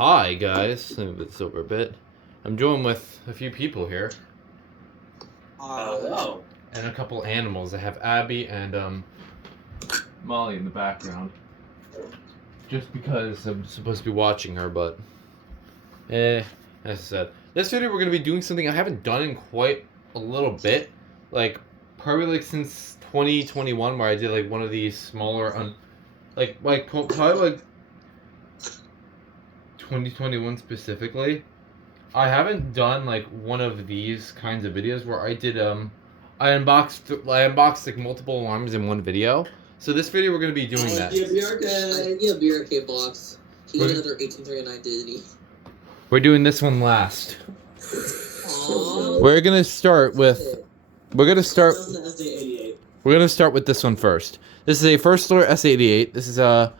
Hi guys, move this over a bit. I'm joined with a few people here. Hello. And a couple animals. I have Abby and Molly in the background. Just because I'm supposed to be watching her, but as I said. This video we're gonna be doing something I haven't done in quite a little bit. Probably since 2021, where I did like one of these smaller probably 2021 specifically. I haven't done like one of these kinds of videos where I did I unboxed like multiple alarms in one video. So this video we're gonna be doing that. Yeah, BRK box. He got another 1839 Disney. We're doing this one last. We're gonna start with this one first. This is a first Alert S88. This is a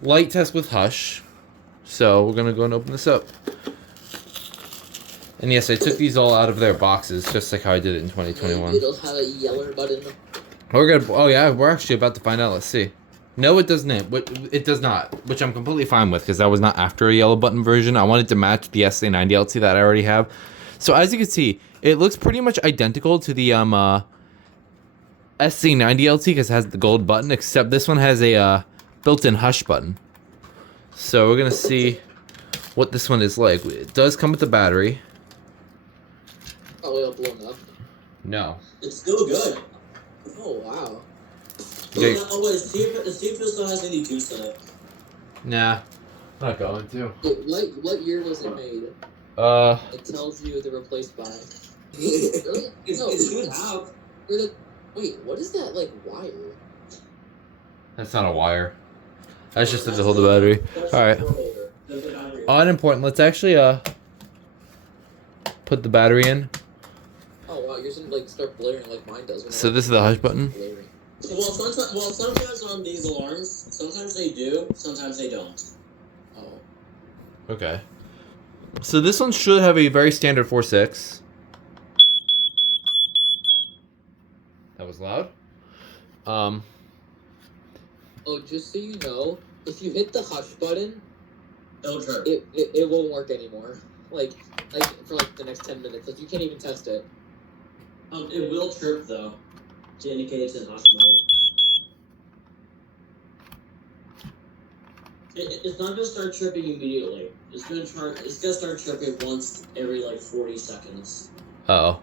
light test with Hush. So we're gonna go and open this up. And yes, I took these all out of their boxes, just like how I did it in 2021. It'll have a yellow button. We're actually about to find out. Let's see. No, it doesn't. It does not, which I'm completely fine with, because that was not after a yellow button version. I wanted to match the SA90 LT that I already have. So as you can see, it looks pretty much identical to the SA90 LT, because it has the gold button, except this one has a built-in Hush button. So we're gonna see what this one is like. It does come with a battery. Oh, it'll blow up. No. It's still good. Oh, wow. Okay. Oh, wait, see if it still has any juice in it. Nah, not going to. Wait, what year was it made? It tells you the replaced by. Really? It should have. Wait, what is that, like, wire? That's not a wire. That's just to hold the battery. Alright. Unimportant. Let's actually, put the battery in. Oh, wow, yours didn't, like, start blaring like mine does. So this is the Hush button? Sometimes on these alarms, sometimes they do, sometimes they don't. Oh. Okay. So this one should have a very standard 4.6. That was loud. Oh, just so you know, if you hit the Hush button, It'll trip. It won't work anymore. Like for like the next 10 minutes. Like, you can't even test it. It will chirp though, to indicate it's in hush mode. It's not gonna start tripping immediately. It's gonna start tripping once every like 40 seconds. Uh-oh.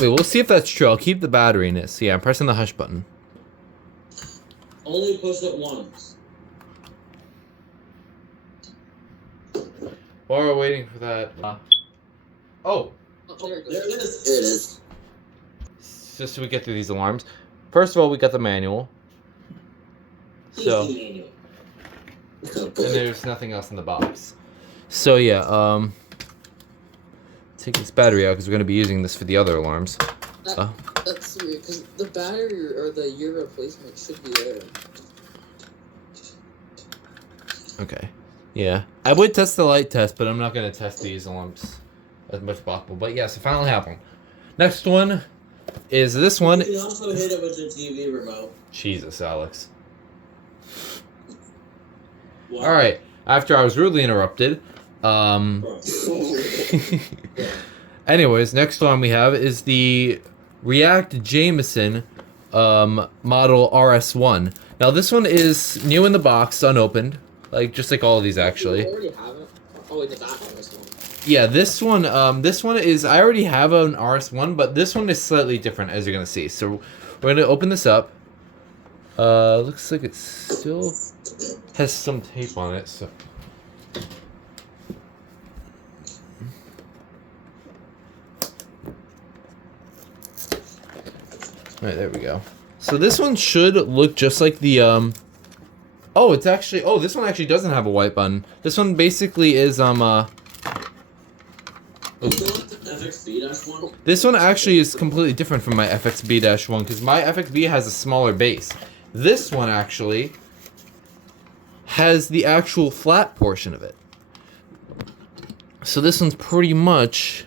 Wait, we'll see if that's true. I'll keep the battery in it. So yeah, I'm pressing the Hush button. Only push it once. While we're waiting for that, Oh, there it goes. There it is. There it is. just so we get through these alarms. First of all, we got the manual. So, and there's nothing else in the box. So yeah, take this battery out because we're gonna be using this for the other alarms. That's weird, because the battery or the year replacement should be there. Okay. Yeah. I would test the light test, but I'm not gonna test these alarms as much as possible. But yes, I finally have one. Next one is this one. You can also hit it with the TV remote. Jesus, Alex. What? Alright. After I was rudely interrupted. Anyways, next one we have is the React Jameson model RS-1. Now this one is new in the box, unopened. Just like all of these actually. You already have it? Oh, wait, that's RS-1. Yeah, this one is, I already have an RS-1, but this one is slightly different, as you're gonna see. So we're gonna open this up. Looks like it still has some tape on it, so. Alright, there we go. So this one should look just like the, oh, this one actually doesn't have a white button. This one basically is, This one actually is completely different from my FXB-1, because my FXB has a smaller base. This one actually has the actual flat portion of it. So this one's pretty much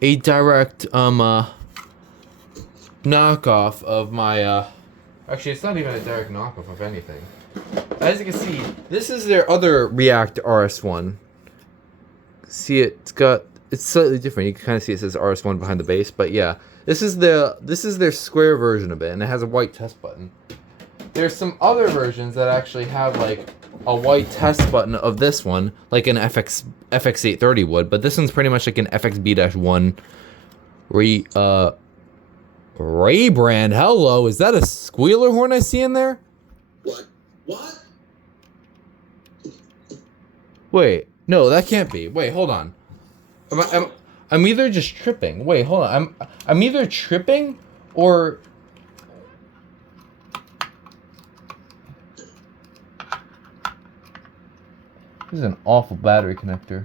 a direct, knockoff of my, actually, it's not even a direct knockoff of anything. as you can see, this is their other React RS-1. See, it's slightly different. You can kind of see it says RS-1 behind the base, but yeah, this is their square version of it, and it has a white test button. There's some other versions that actually have like a white test button of this one, like an FX830 would, but this one's pretty much like an FXB-1 Ray brand. Hello, is that a squealer horn I see in there? What? What? Wait, no, that can't be. Wait, hold on. I'm either just tripping. Wait, hold on. I'm either tripping or this is an awful battery connector.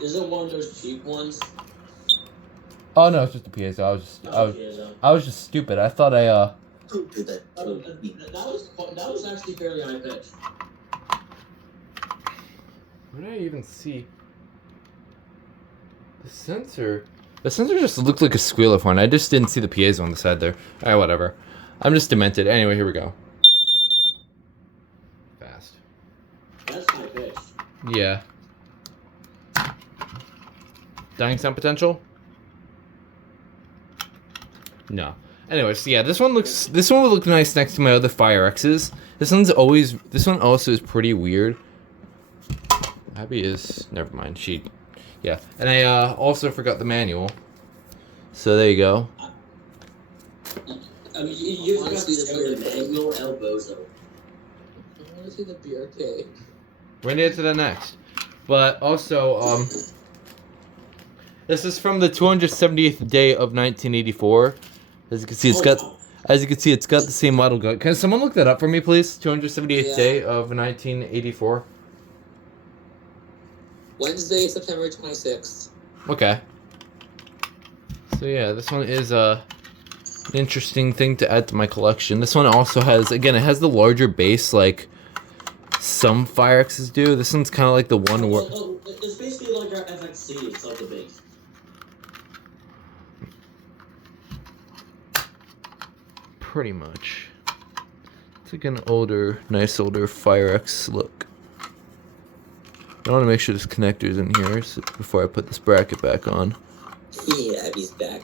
Is it one of those cheap ones? Oh no, it's just a piezo. I was just stupid. I thought that was actually fairly high pitched. Where did I even see the sensor? The sensor just looked like a squealer horn. I just didn't see the piezo on the side there. Alright, whatever. I'm just demented. Anyway, here we go. Fast. That's high pitched. Yeah. Dying sound potential? No. Anyways, so yeah, this one would look nice next to my other Fire X's. This one also is pretty weird. Abby is, never mind, yeah. And I also forgot the manual. So there you go. I mean, you forgot to say the manual El Bozo. I want to see the BRK. We're gonna get to that next. But also, this is from the 278th day of 1984. As you can see, it's got the same model gun. Can someone look that up for me, please? 278th day of 1984. Wednesday, September 26th. Okay. So yeah, this one is an interesting thing to add to my collection. This one also has, again, it has the larger base like some Fire X's do. This one's kind of like the one where... It's basically like our FXC, it's like the base. Pretty much. It's like an nice older Fire X look. I want to make sure this connector's in here before I put this bracket back on. Yeah, Abby's back.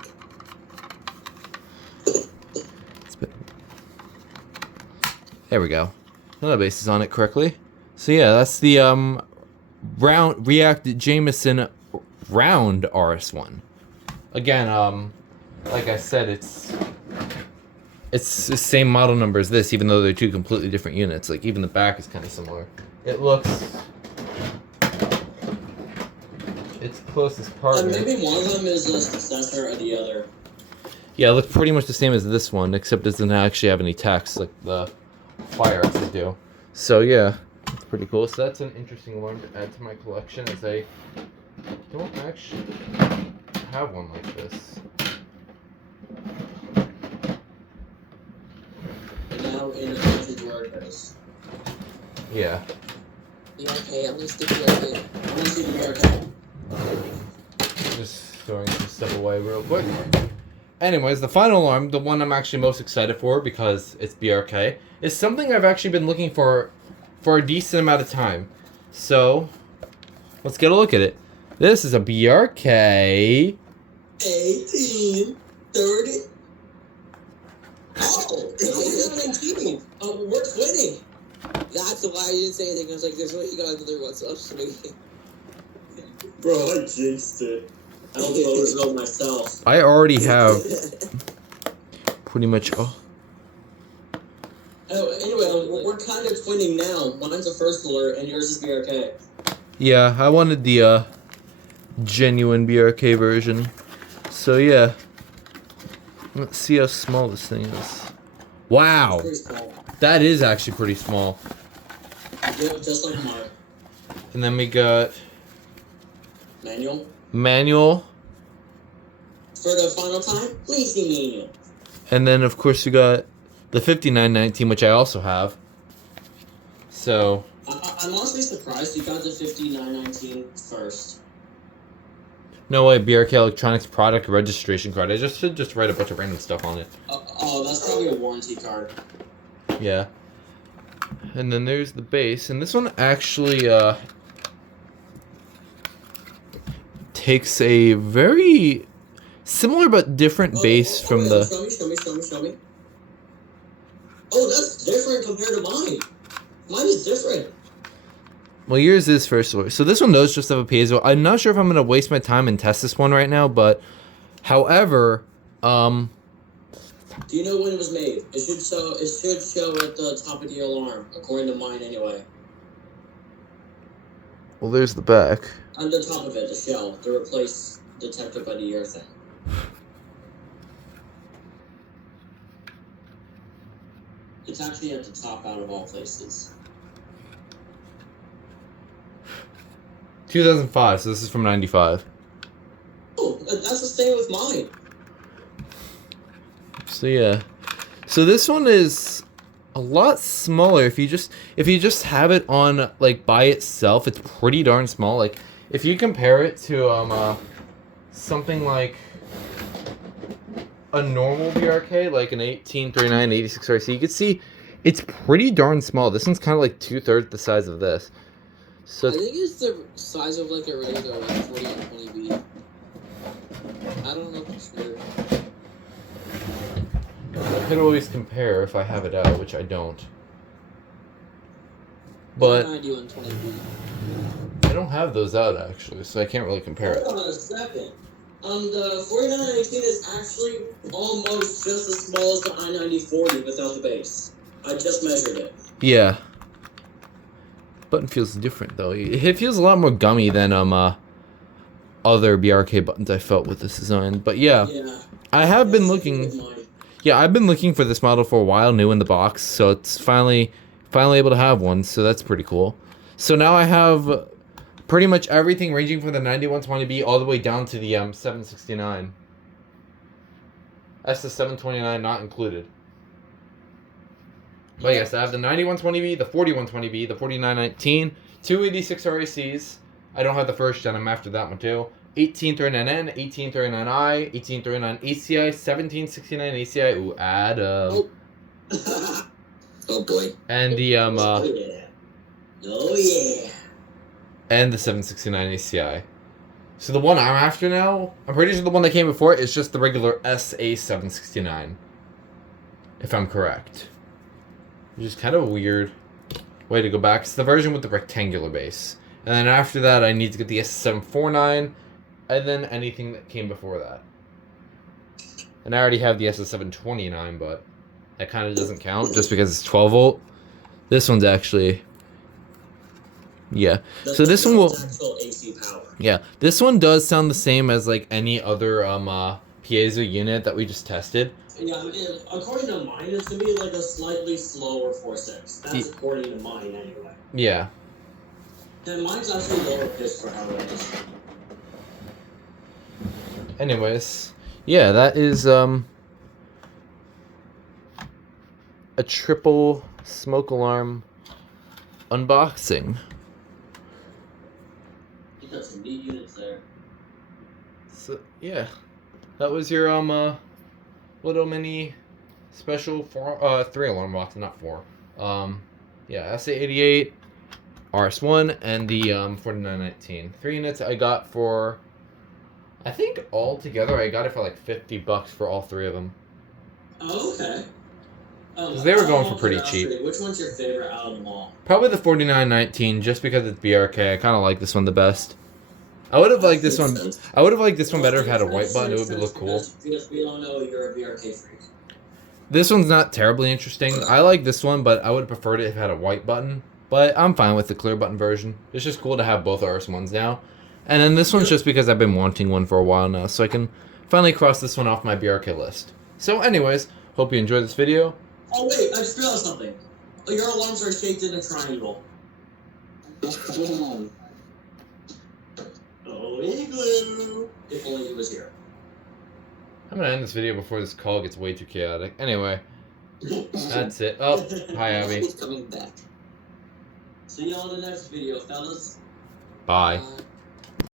There we go. Now the base is on it correctly. So yeah, that's the React Jameson round RS-1. Again, like I said, it's the same model number as this, even though they're two completely different units. Like, even the back is kind of similar. It looks... its closest partner. Maybe one of them is the successor of the other. Yeah, it looks pretty much the same as this one, except it doesn't actually have any text like the Fire X's do. So yeah, it's pretty cool. So that's an interesting one to add to my collection, as I don't actually have one like this. Now in a bunch of workers. Yeah. BRK, I'm gonna stick BRK. I want to see the BRK. Just throwing some stuff away real quick. Anyways, the final alarm, the one I'm actually most excited for because it's BRK, is something I've actually been looking for a decent amount of time. So, let's get a look at it. This is a BRK 1830. Oh, it's 18. We're twinning. That's why I didn't say anything. I was like, there's no way you got another WhatsApp. Bro, I jinxed it. I don't know myself. I already have pretty much... Oh, anyway, we're kind of twinning now. Mine's a first alert, and yours is BRK. yeah, I wanted the genuine BRK version. So yeah. Let's see how small this thing is. Wow! Pretty small. That is actually pretty small. Yep, just like mine. And then we got... Manual. For the final time, please see manual. And then, of course, we got the 5919, which I also have. So... I'm honestly surprised you got the 5919 first. No way, BRK Electronics product registration card. I should just write a bunch of random stuff on it. Oh, that's probably a warranty card. Yeah. And then there's the base, and this one actually takes a very similar but different base from wait, the. Show me. Oh, that's different compared to mine. Mine is different. Well, yours is first order. So this one does just have a piezo. I'm not sure if I'm gonna waste my time and test this one right now, but however, Do you know when it was made? It should show. It should show at the top of the alarm, according to mine anyway. well, there's the back. On the top of it, the shell, to replace detected by the year thing. It's actually at the top out of all places. 2005. So this is from '95. Oh, that's the same with mine. So yeah, so this one is a lot smaller. If you just have it on like by itself, it's pretty darn small. Like if you compare it to something like a normal BRK, like an 1839 86 RC, you can see it's pretty darn small. This one's kind of like 2/3 the size of this. So I think it's the size of like a regular 40 and 20B. I don't know for sure. I could always compare if I have it out, which I don't. But 90 and 20B. I don't have those out actually, so I can't really compare it. Hold on a second. The 4918 is actually almost just as small as the I-9040 without the base. I just measured it. Yeah. Button feels different though. It feels a lot more gummy than other BRK buttons I felt with this design. But yeah, I have been looking. Yeah, I've been looking for this model for a while, new in the box, so it's finally able to have one. So that's pretty cool. So now I have pretty much everything ranging from the 9120B all the way down to the 769. SS729 not included. But yes, I have the 9120B, the 4120B, the 4919, 286 RACs. I don't have the first gen, I'm after that one too. 1839N, 1839I, 1839 ACI, 1769 ACI. Ooh, Adam. Oh boy. And the Oh yeah. and the 769 ACI. So the one I'm after now, I'm pretty sure the one that came before it is just the regular SA769. If I'm correct. Which is kind of a weird way to go back. It's the version with the rectangular base. And then after that, I need to get the SS749, and then anything that came before that. And I already have the SS729, but that kind of doesn't count just because it's 12 volt. This one's actually... Yeah. So this one will... Actual AC power. Yeah. This one does sound the same as like any other piezo unit that we just tested. Yeah, according to mine, it's gonna be like a slightly slower 4.6. That's according to mine, anyway. Yeah. And mine's actually lower pitch for how it is. Anyways, yeah, that is a triple smoke alarm unboxing. You got some neat units there. So yeah, that was your little mini special 3 alarm box, not 4. Yeah, SA88, RS-1, and the 4919. 3 units I got for, I think all together I got it for like $50 for all 3 of them. Oh, okay. Because they were going for pretty cheap. Which one's your favorite out of them all? Probably the 4919, just because it's BRK. I kind of like this one the best. I would have liked this one. I would have liked this one better if it had a white button. It would look cool. Because we all know you're a BRK freak. This one's not terribly interesting. I like this one, but I would have preferred it if it had a white button. But I'm fine with the clear button version. It's just cool to have both RS1s now. And then this one's just because I've been wanting one for a while now, so I can finally cross this one off my BRK list. So anyways, hope you enjoyed this video. Oh wait, I just realized something. Your alarms are shaped in a triangle. Oh, igloo! If only he was here. I'm gonna end this video before this call gets way too chaotic. Anyway, that's it. Oh, hi Abby. He's coming back. See y'all in the next video, fellas. Bye. Bye.